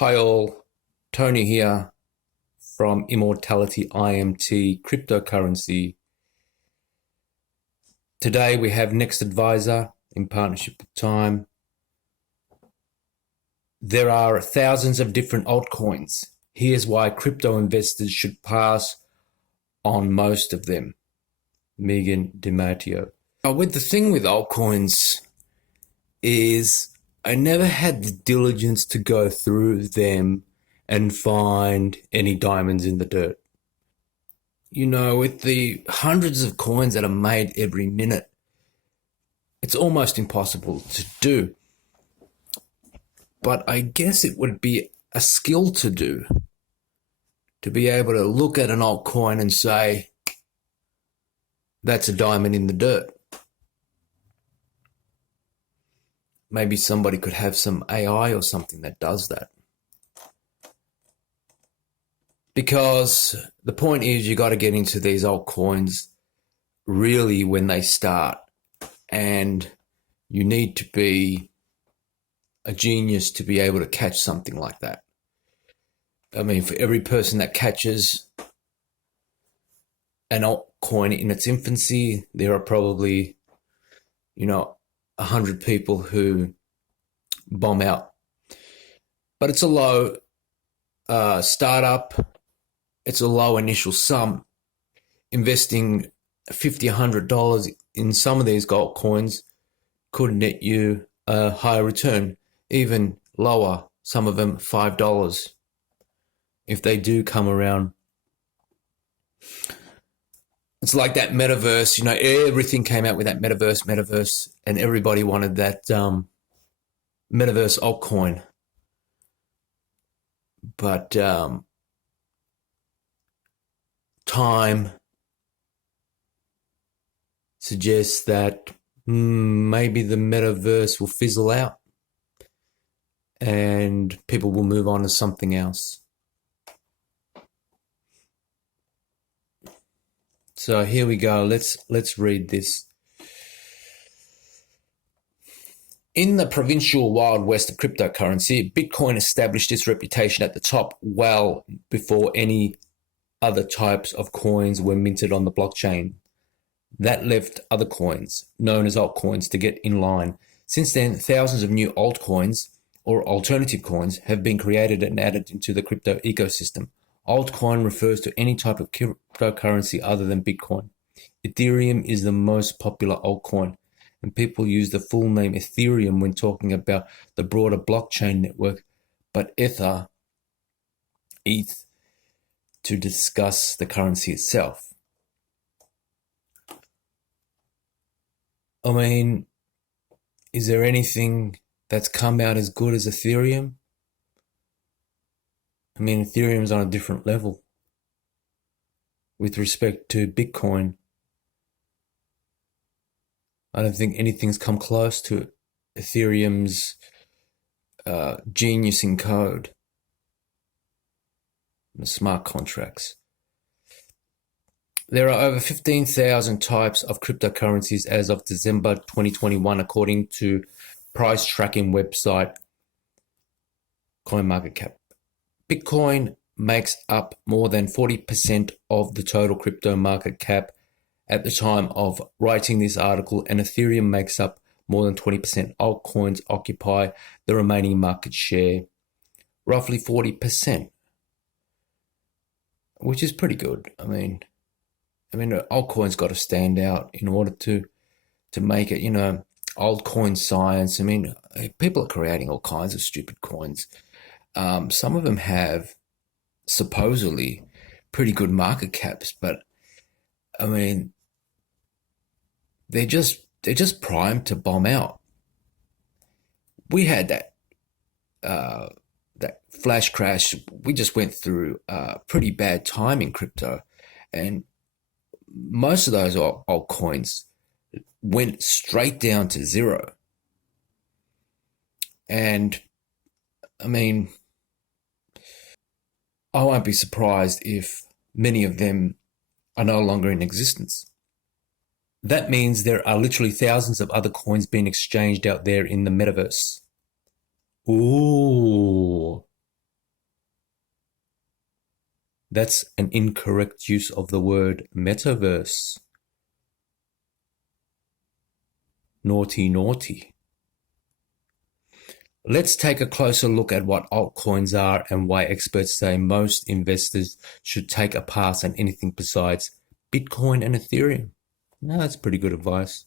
Hi all, Tony here from Immortality IMT cryptocurrency. Today we have Next Advisor in partnership with Time. There are thousands of different altcoins. Here's why crypto investors should pass on most of them. Megan DiMatteo. With the thing with altcoins is I never had the diligence to go through them and find any diamonds in the dirt. You know, with the hundreds of coins that are made every minute, it's almost impossible to do. But I guess it would be a skill to do, to be able to look at an altcoin and say, that's a diamond in the dirt. Maybe somebody could have some AI or something that does that. Because the point is you got to get into these altcoins really when they start. And you need to be a genius to be able to catch something like that. I mean, for every person that catches an altcoin in its infancy, there are probably, 100 people who bomb out. But it's a low startup. It's a low initial sum. Investing $50, $100 in some of these gold coins could net you a higher return, even lower, some of them $5 if they do come around. It's like that metaverse, everything came out with that metaverse, and everybody wanted that metaverse altcoin. But time suggests that maybe the metaverse will fizzle out and people will move on to something else. So here we go. Let's read this. In the provincial Wild West of cryptocurrency, Bitcoin established its reputation at the top well before any other types of coins were minted on the blockchain. That left other coins, known as altcoins, to get in line. Since then, thousands of new altcoins or alternative coins have been created and added into the crypto ecosystem. Altcoin refers to any type of cryptocurrency other than Bitcoin. Ethereum is the most popular altcoin, and people use the full name Ethereum when talking about the broader blockchain network, but ETH, to discuss the currency itself. I mean, is there anything that's come out as good as Ethereum? I mean, Ethereum's on a different level with respect to Bitcoin. I don't think anything's come close to Ethereum's genius in code, the smart contracts. There are over 15,000 types of cryptocurrencies as of December 2021, according to price tracking website CoinMarketCap. Bitcoin makes up more than 40% of the total crypto market cap at the time of writing this article, and Ethereum makes up more than 20%. Altcoins occupy the remaining market share, roughly 40%, which is pretty good. I mean, altcoins got to stand out in order to make it, altcoin science. I mean, people are creating all kinds of stupid coins. Some of them have supposedly pretty good market caps, but I mean, they're just primed to bomb out. We had that flash crash. We just went through a pretty bad time in crypto, and most of those altcoins went straight down to zero. And I mean, I won't be surprised if many of them are no longer in existence. That means there are literally thousands of other coins being exchanged out there in the metaverse. Ooh. That's an incorrect use of the word metaverse. Naughty, naughty. Let's take a closer look at what altcoins are and why experts say most investors should take a pass on anything besides Bitcoin and Ethereum. Now, that's pretty good advice.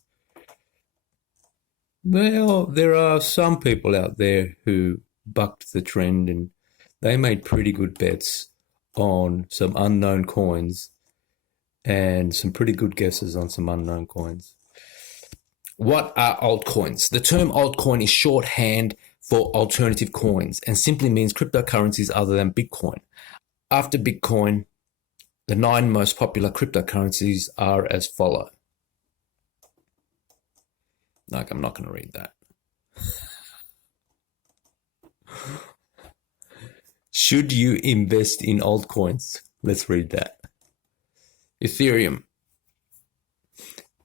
Well, there are some people out there who bucked the trend and they made pretty good bets on some unknown coins and some pretty good guesses on some unknown coins. What are altcoins? The term altcoin is shorthand for alternative coins and simply means cryptocurrencies other than Bitcoin. After Bitcoin, the 9 most popular cryptocurrencies are as follow. Like, I'm not going to read that. Should you invest in altcoins? Let's read that. Ethereum,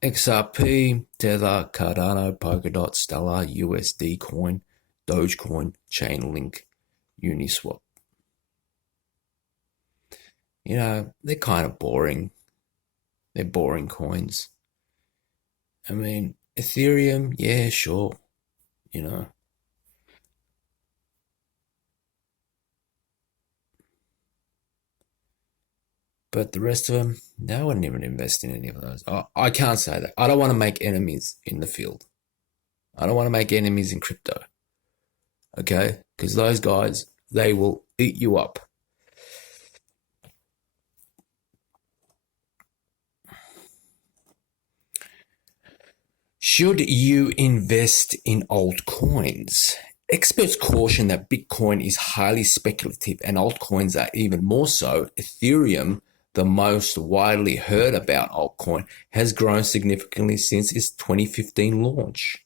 XRP, Tether, Cardano, Polkadot, Stellar, USD Coin, Dogecoin, Chainlink, Uniswap. You know, they're kind of boring. They're boring coins. I mean, Ethereum, yeah, sure. You know. But the rest of them, no, I wouldn't even invest in any of those. I can't say that. I don't want to make enemies in the field. I don't want to make enemies in crypto. Okay? Because those guys, they will eat you up. Should you invest in altcoins? Experts caution that Bitcoin is highly speculative and altcoins are even more so. Ethereum, the most widely heard about altcoin, has grown significantly since its 2015 launch,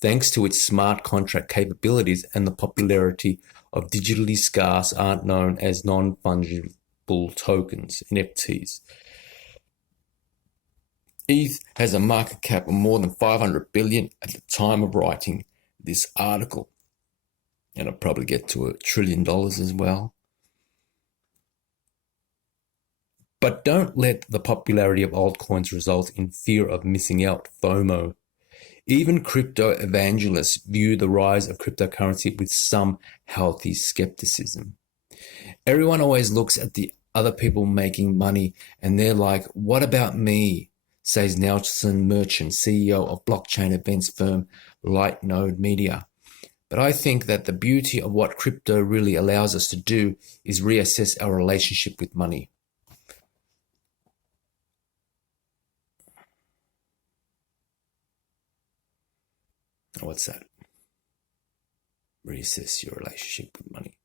thanks to its smart contract capabilities and the popularity of digitally scarce, aren't known as non-fungible tokens, NFTs. ETH has a market cap of more than 500 billion at the time of writing this article. And it'll probably get to $1 trillion as well. But don't let the popularity of altcoins result in fear of missing out, FOMO. Even crypto evangelists view the rise of cryptocurrency with some healthy skepticism. Everyone always looks at the other people making money and they're like, what about me? Says Nelson Merchant, CEO of blockchain events firm Lightnode Media. But I think that the beauty of what crypto really allows us to do is reassess our relationship with money. What's that? Reassess your relationship with money.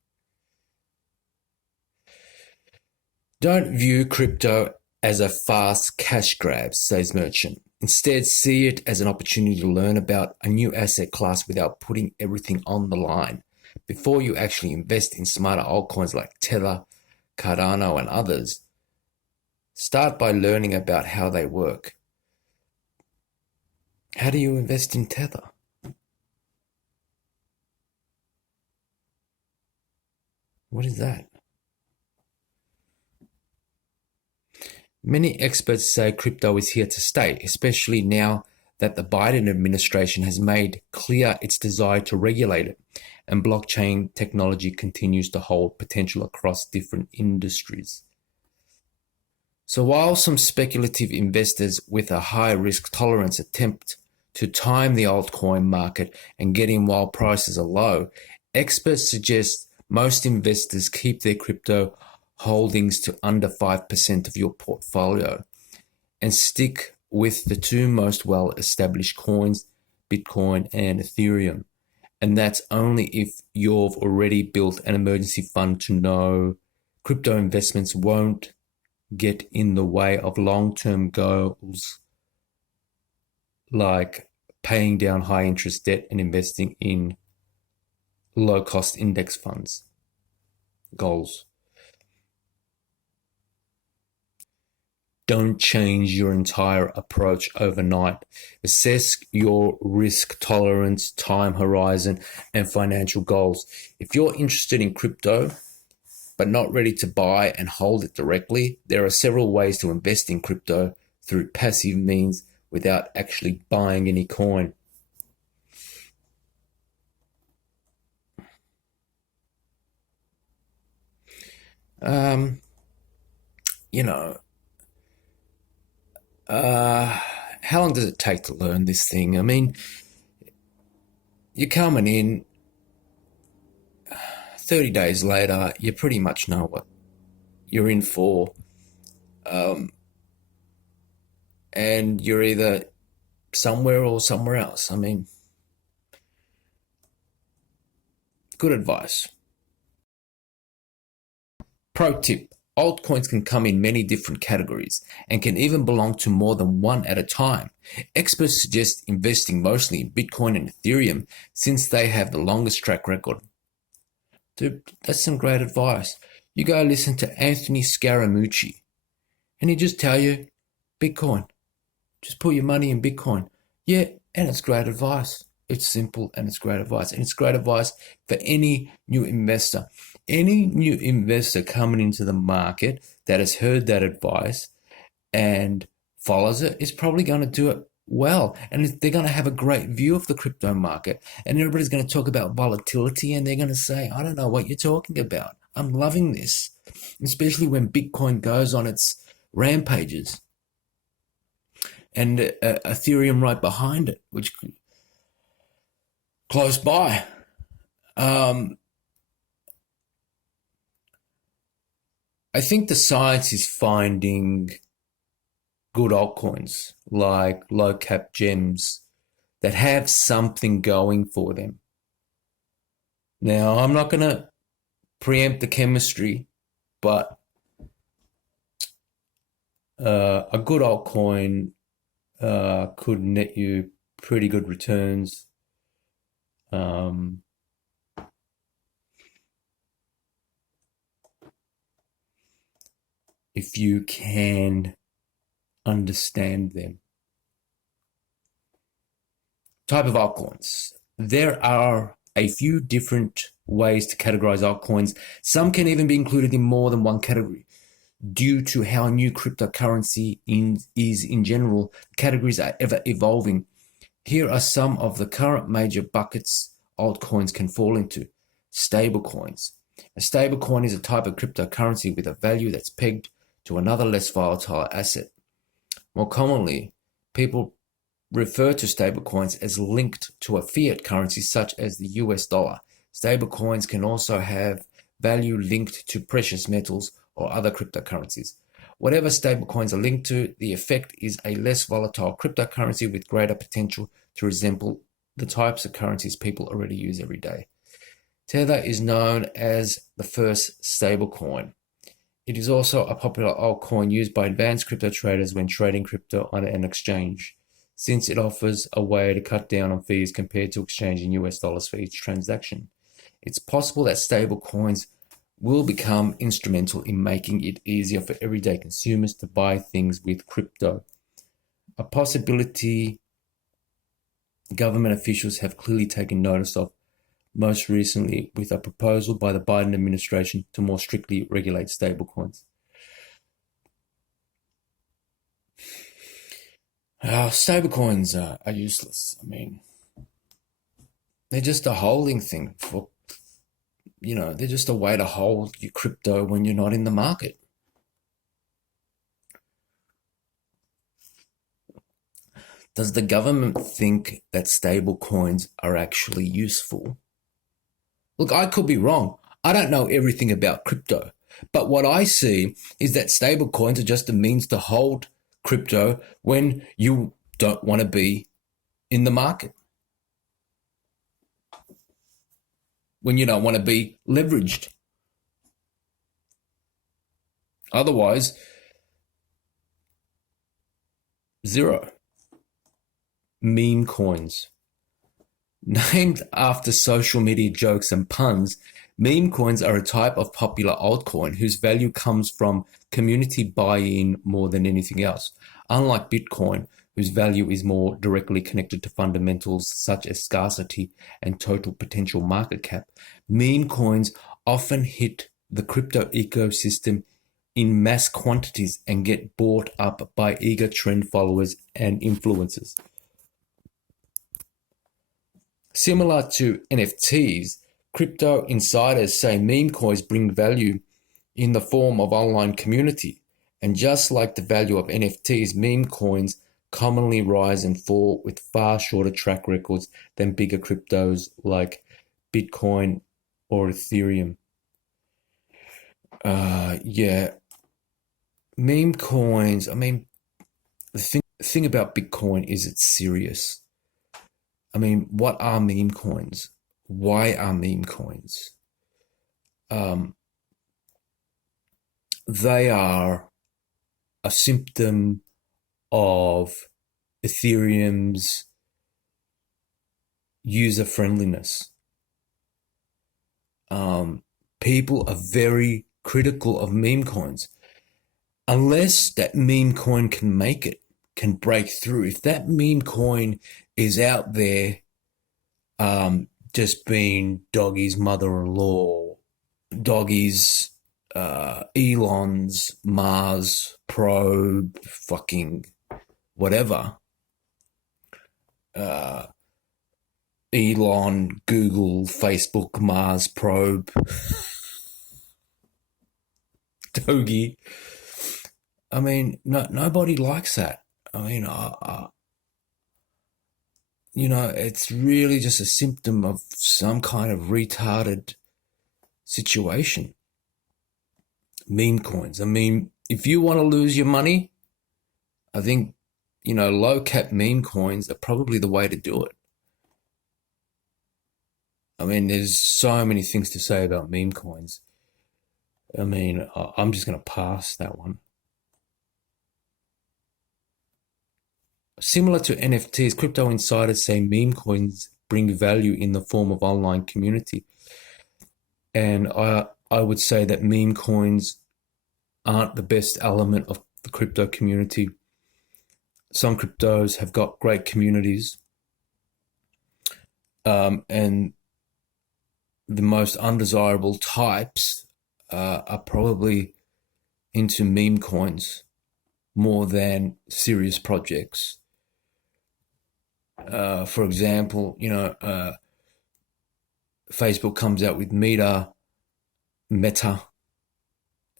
Don't view crypto as a fast cash grab, says Merchant. Instead, see it as an opportunity to learn about a new asset class without putting everything on the line. Before you actually invest in smarter altcoins like Tether, Cardano, and others, start by learning about how they work. How do you invest in Tether? What is that? Many experts say crypto is here to stay, especially now that the Biden administration has made clear its desire to regulate it, and blockchain technology continues to hold potential across different industries. So while some speculative investors with a high risk tolerance attempt to time the altcoin market and get in while prices are low, experts suggest most investors keep their crypto holdings to under 5% of your portfolio and stick with the 2 most well-established coins, Bitcoin and Ethereum. And that's only if you've already built an emergency fund to know crypto investments won't get in the way of long-term goals like paying down high interest debt and investing in low-cost index funds goals. Don't change your entire approach overnight. Assess your risk tolerance, time horizon, and financial goals. If you're interested in crypto, but not ready to buy and hold it directly, there are several ways to invest in crypto through passive means without actually buying any coin. How long does it take to learn this thing? I mean, you're coming in 30 days later, you pretty much know what you're in for. And you're either somewhere or somewhere else. I mean, good advice. Pro tip: altcoins can come in many different categories and can even belong to more than one at a time. Experts suggest investing mostly in Bitcoin and Ethereum since they have the longest track record. Dude, that's some great advice. You go listen to Anthony Scaramucci and he just tell you, Bitcoin. Just put your money in Bitcoin. Yeah, and it's great advice. It's simple and it's great advice. And it's great advice for any new investor. Any new investor coming into the market that has heard that advice and follows it is probably going to do it well. And they're going to have a great view of the crypto market. And everybody's going to talk about volatility and they're going to say, I don't know what you're talking about. I'm loving this. Especially when Bitcoin goes on its rampages. And Ethereum right behind it, which close by. I think the science is finding good altcoins like low cap gems that have something going for them. Now, I'm not going to preempt the chemistry, but a good altcoin could net you pretty good returns. If you can understand them. Type of altcoins. There are a few different ways to categorize altcoins. Some can even be included in more than one category. Due to how new cryptocurrency is in general, categories are ever evolving. Here are some of the current major buckets altcoins can fall into. Stablecoins. A stablecoin is a type of cryptocurrency with a value that's pegged to another less volatile asset. More commonly, people refer to stablecoins as linked to a fiat currency such as the US dollar. Stablecoins can also have value linked to precious metals or other cryptocurrencies. Whatever stablecoins are linked to, the effect is a less volatile cryptocurrency with greater potential to resemble the types of currencies people already use every day. Tether is known as the first stablecoin. It is also a popular altcoin used by advanced crypto traders when trading crypto on an exchange, since it offers a way to cut down on fees compared to exchanging US dollars for each transaction. It's possible that stablecoins will become instrumental in making it easier for everyday consumers to buy things with crypto. A possibility government officials have clearly taken notice of, most recently with a proposal by the Biden administration to more strictly regulate stablecoins. Stablecoins are useless. I mean, they're just a holding thing for, they're just a way to hold your crypto when you're not in the market. Does the government think that stable coins are actually useful? Look, I could be wrong. I don't know everything about crypto. But what I see is that stable coins are just a means to hold crypto when you don't want to be in the market. When you don't want to be leveraged. Otherwise, zero. Meme coins. Named after social media jokes and puns, meme coins are a type of popular altcoin whose value comes from community buy-in more than anything else. Unlike Bitcoin, whose value is more directly connected to fundamentals such as scarcity and total potential market cap, meme coins often hit the crypto ecosystem in mass quantities and get bought up by eager trend followers and influencers. Similar to NFTs, crypto insiders say meme coins bring value in the form of online community. And just like the value of NFTs, meme coins commonly rise and fall with far shorter track records than bigger cryptos like Bitcoin or Ethereum. Meme coins, I mean, the thing about Bitcoin is it's serious. I mean, what are meme coins? Why are meme coins? They are a symptom of Ethereum's user friendliness. People are very critical of meme coins. Unless that meme coin can make it, can break through. If that meme coin is out there just being Doggy's mother-in-law, Doggy's Elon's Mars probe, fucking whatever, Elon, Google, Facebook, Mars probe, Doggy. I mean, nobody likes that. I mean, it's really just a symptom of some kind of retarded situation. Meme coins. I mean, if you want to lose your money, I think, low cap meme coins are probably the way to do it. I mean, there's so many things to say about meme coins. I mean, I'm just going to pass that one. Similar to NFTs, crypto insiders say meme coins bring value in the form of online community. And I would say that meme coins aren't the best element of the crypto community. Some cryptos have got great communities. And the most undesirable types are probably into meme coins more than serious projects. For example, Facebook comes out with Meta,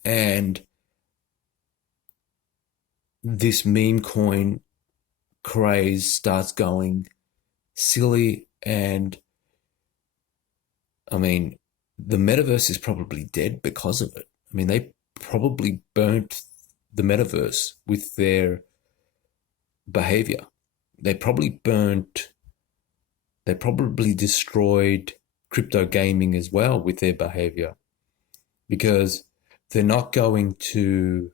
and this meme coin craze starts going silly. And I mean, the metaverse is probably dead because of it. I mean, they probably burnt the metaverse with their behavior. They probably destroyed crypto gaming as well with their behavior, because they're not going to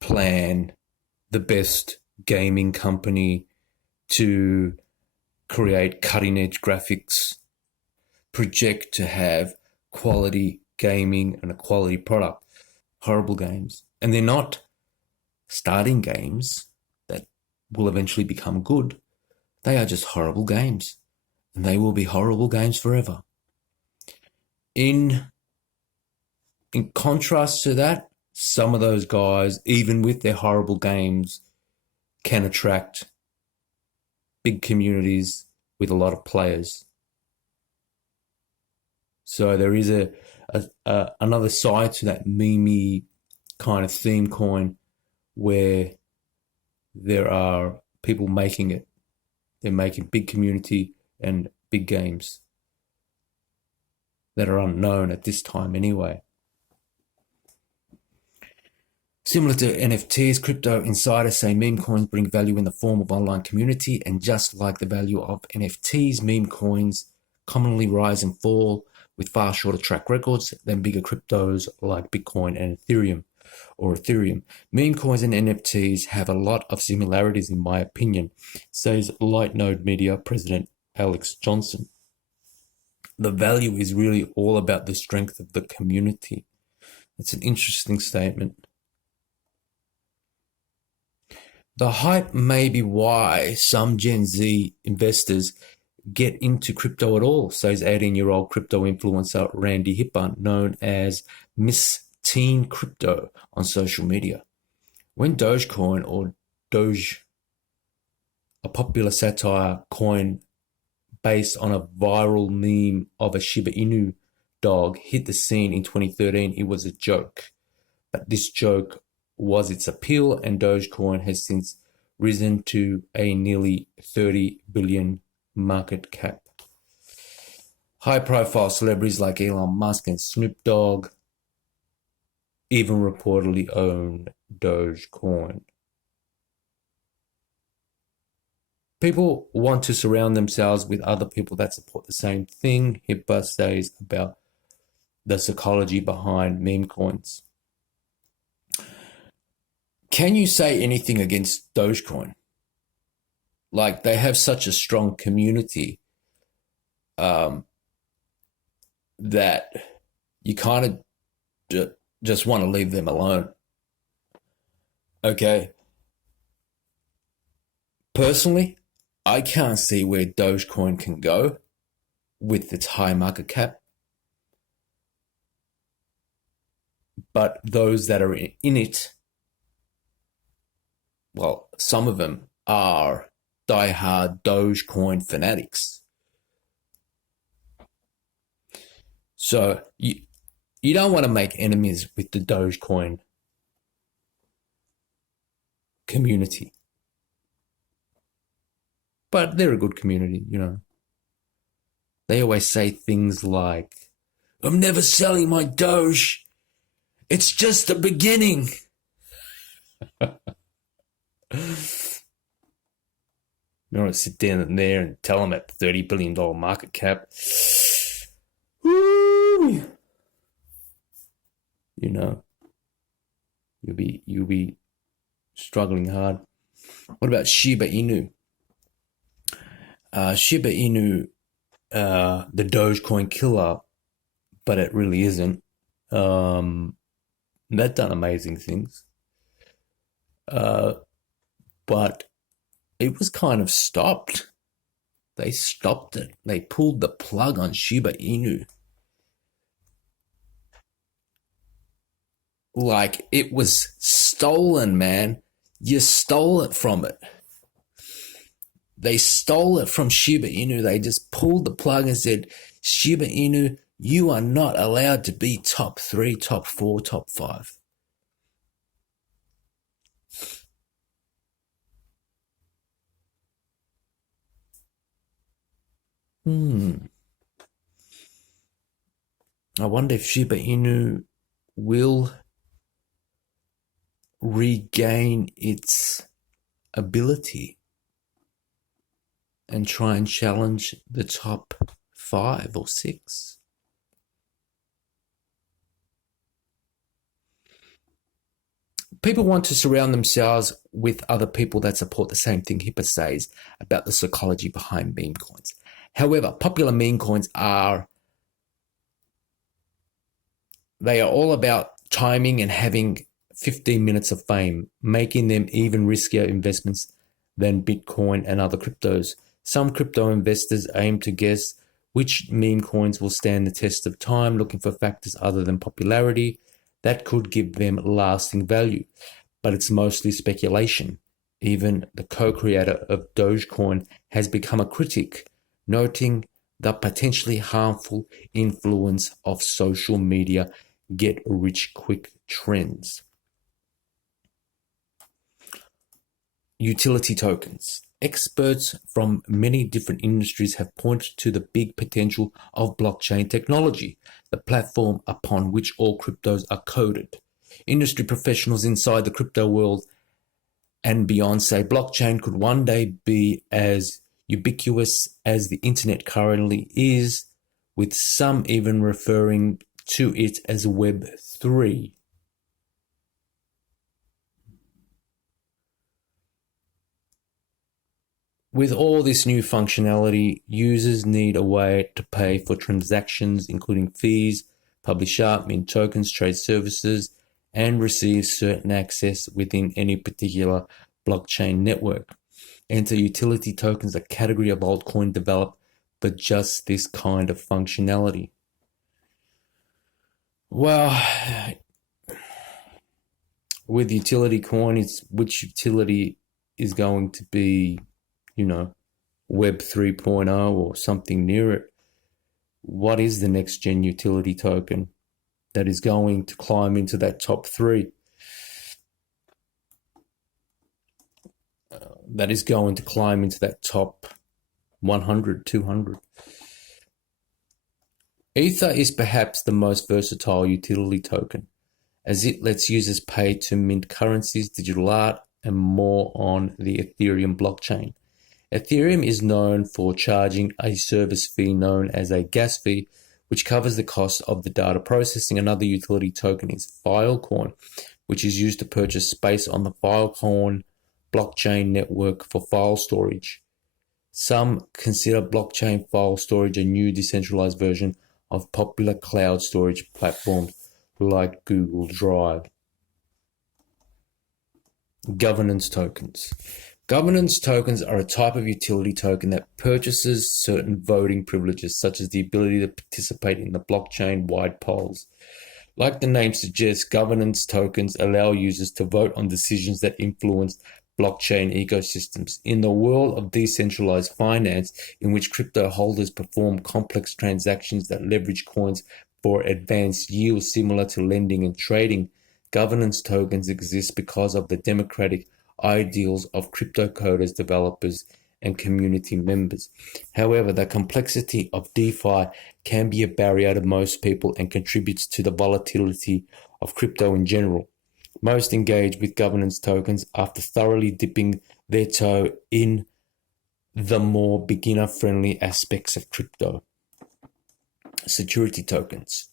plan the best gaming company to create cutting edge graphics, project to have quality gaming and a quality product. Horrible games. And they're not starting games that will eventually become good. They are just horrible games, and they will be horrible games forever. In contrast to that, some of those guys, even with their horrible games, can attract big communities with a lot of players. So there is another side to that meme kind of theme coin where there are people making it. They're making big community and big games that are unknown at this time anyway. Similar to NFTs, crypto insiders say meme coins bring value in the form of online community, and just like the value of NFTs, meme coins commonly rise and fall with far shorter track records than bigger cryptos like Bitcoin and Ethereum. Meme coins and NFTs have a lot of similarities in my opinion, says Lightnode Media President Alex Johnson. The value is really all about the strength of the community. It's an interesting statement. The hype may be why some Gen Z investors get into crypto at all, says 18-year-old crypto influencer Randy Hipper, known as Miss Teen Crypto on social media. When Dogecoin, or Doge, a popular satire coin based on a viral meme of a Shiba Inu dog, hit the scene in 2013, it was a joke. But this joke was its appeal, and Dogecoin has since risen to a nearly 30 billion market cap. High-profile celebrities like Elon Musk and Snoop Dogg even reportedly own Dogecoin. People want to surround themselves with other people that support the same thing, Hipper says about the psychology behind meme coins. Can you say anything against Dogecoin? Like, they have such a strong community that you kind of just want to leave them alone. Okay. Personally, I can't see where Dogecoin can go with its high market cap. But those that are in it, well, some of them are diehard Dogecoin fanatics. So you don't want to make enemies with the Dogecoin community. But they're a good community, you know. They always say things like, I'm never selling my Doge. It's just the beginning. You want to sit down there and tell them at $30 billion market cap. Woo! You know, you'll be struggling hard. What about Shiba Inu? Shiba Inu, the Dogecoin killer, but it really isn't. They've done amazing things. But it was kind of stopped. They stopped it. They pulled the plug on Shiba Inu. Like, it was stolen, man. You stole it from it. They stole it from Shiba Inu. They just pulled the plug and said, Shiba Inu, you are not allowed to be top 3, top 4, top 5. I wonder if Shiba Inu will regain its ability and try and challenge the top 5 or 6. People want to surround themselves with other people that support the same thing, Hipper says about the psychology behind meme coins. However, popular meme coins they are all about timing and having 15 minutes of fame, making them even riskier investments than Bitcoin and other cryptos. Some crypto investors aim to guess which meme coins will stand the test of time, looking for factors other than popularity that could give them lasting value. But it's mostly speculation. Even the co-creator of Dogecoin has become a critic, noting the potentially harmful influence of social media get-rich-quick trends. Utility tokens. Experts from many different industries have pointed to the big potential of blockchain technology, the platform upon which all cryptos are coded. Industry professionals inside the crypto world and beyond say blockchain could one day be as ubiquitous as the internet currently is, with some even referring to it as Web 3. With all this new functionality, users need a way to pay for transactions, including fees, publish art, mint tokens, trade services, and receive certain access within any particular blockchain network. Enter utility tokens, a category of altcoin developed for just this kind of functionality? Well, with utility coin, it's which utility is going to be, Web 3.0 or something near it. What is the next gen utility token that is going to climb into that top three? That is going to climb into that top 100, 200. Ether is perhaps the most versatile utility token, as it lets users pay to mint currencies, digital art, and more on the Ethereum blockchain. Ethereum is known for charging a service fee known as a gas fee, which covers the cost of the data processing. Another utility token is Filecoin, which is used to purchase space on the Filecoin blockchain network for file storage. Some consider blockchain file storage a new decentralized version of popular cloud storage platforms like Google Drive. Governance tokens. Governance tokens are a type of utility token that purchases certain voting privileges, such as the ability to participate in the blockchain-wide polls. Like the name suggests, governance tokens allow users to vote on decisions that influence blockchain ecosystems. In the world of decentralized finance, in which crypto holders perform complex transactions that leverage coins for advanced yields similar to lending and trading, governance tokens exist because of the democratic ideals of crypto coders, developers, and community members. However, the complexity of DeFi can be a barrier to most people and contributes to the volatility of crypto in general. Most engage with governance tokens after thoroughly dipping their toe in the more beginner-friendly aspects of crypto. Security tokens.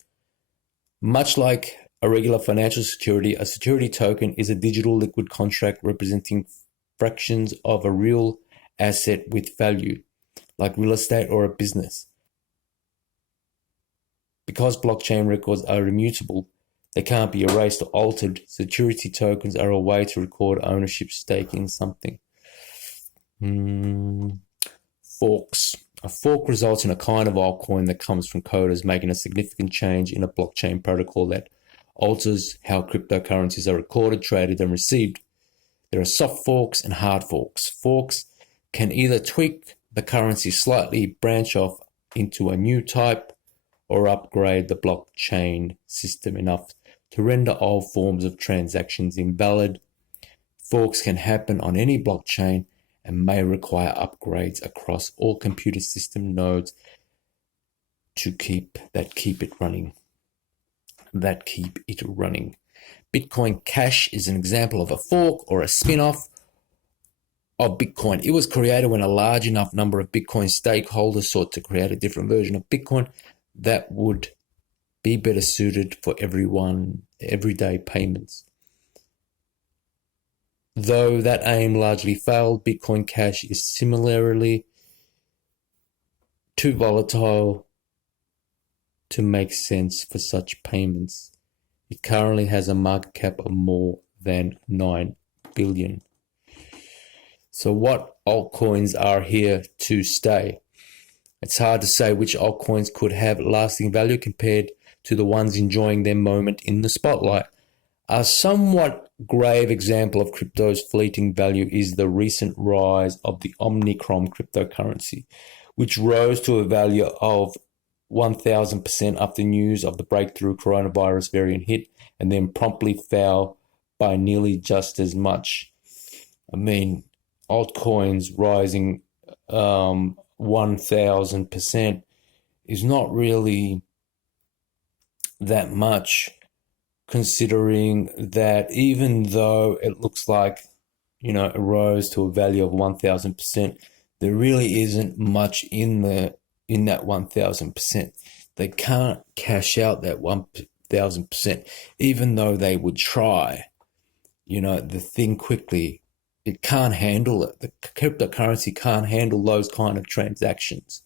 Much like a regular financial security, a security token is a digital liquid contract representing fractions of a real asset with value, like real estate or a business. Because blockchain records are immutable, they can't be erased or altered. Security tokens are a way to record ownership stake in something. Forks. A fork results in a kind of altcoin that comes from coders making a significant change in a blockchain protocol that alters how cryptocurrencies are recorded, traded, and received. There are soft forks and hard forks. Forks can either tweak the currency slightly, branch off into a new type, or upgrade the blockchain system enough to render old forms of transactions invalid. Forks can happen on any blockchain and may require upgrades across all computer system nodes to keep it running. Bitcoin Cash is an example of a fork or a spin-off of Bitcoin. It was created when a large enough number of Bitcoin stakeholders sought to create a different version of Bitcoin that would be better suited for everyday payments. Though that aim largely failed, Bitcoin Cash is similarly too volatile to make sense for such payments. It currently has a market cap of more than 9 billion. So what altcoins are here to stay? It's hard to say which altcoins could have lasting value compared to the ones enjoying their moment in the spotlight. A somewhat grave example of crypto's fleeting value is the recent rise of the Omicron cryptocurrency, which rose to a value of 1,000% after news of the breakthrough coronavirus variant hit, and then promptly fell by nearly just as much. I mean, altcoins rising 1,000% is not really that much, considering that even though it looks like, it rose to a value of 1,000%, there really isn't much in that 1,000%. They can't cash out that 1,000%, even though they would try. The thing quickly, it can't handle it. The cryptocurrency can't handle those kind of transactions.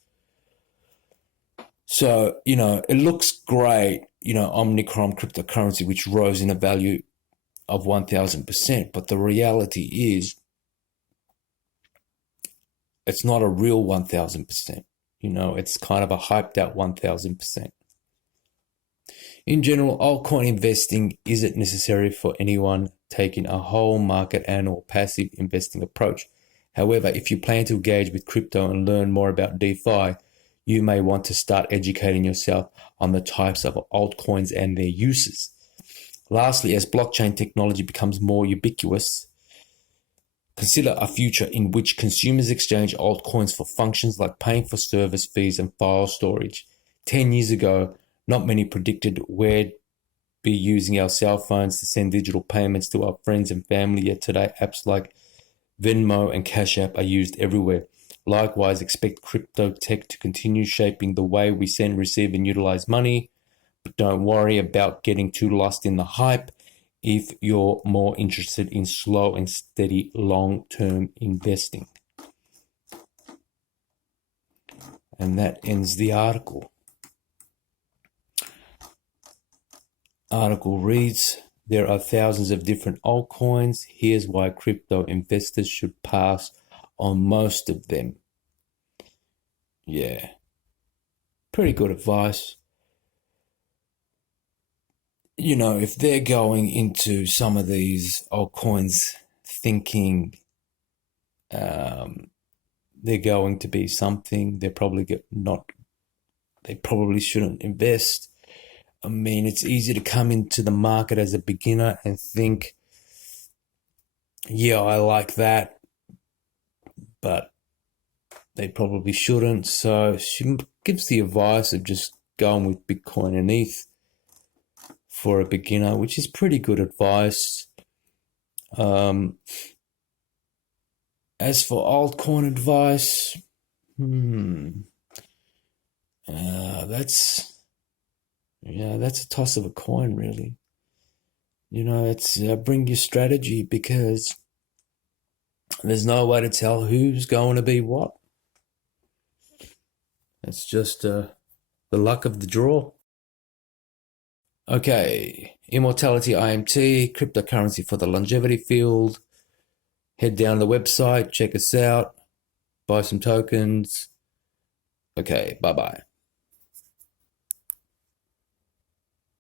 So, it looks great, Omicron cryptocurrency, which rose in a value of 1,000%. But the reality is, it's not a real 1,000%. You know, it's kind of a hyped out 1000%. In general, altcoin investing isn't necessary for anyone taking a whole market and or passive investing approach. However, if you plan to engage with crypto and learn more about DeFi, you may want to start educating yourself on the types of altcoins and their uses. Lastly, as blockchain technology becomes more ubiquitous, consider a future in which consumers exchange altcoins for functions like paying for service fees and file storage. 10 years ago, not many predicted we'd be using our cell phones to send digital payments to our friends and family, yet today apps like Venmo and Cash App are used everywhere. Likewise, expect crypto tech to continue shaping the way we send, receive, and utilize money. But don't worry about getting too lost in the hype if you're more interested in slow and steady long-term investing. And that ends the article. Article reads, there are thousands of different altcoins. Here's why crypto investors should pass on most of them. Yeah, pretty good advice. You know, if they're going into some of these altcoins thinking they're going to be something, they probably shouldn't invest. I mean, it's easy to come into the market as a beginner and think, yeah, I like that, but they probably shouldn't. So she gives the advice of just going with Bitcoin and ETH for a beginner, which is pretty good advice. As for altcoin advice, that's a toss of a coin, really. You know, it's bring your strategy, because there's no way to tell who's going to be what. It's just the luck of the draw. Okay, Immortality IMT, cryptocurrency for the longevity field. Head down to the website, check us out, buy some tokens. Okay, bye-bye.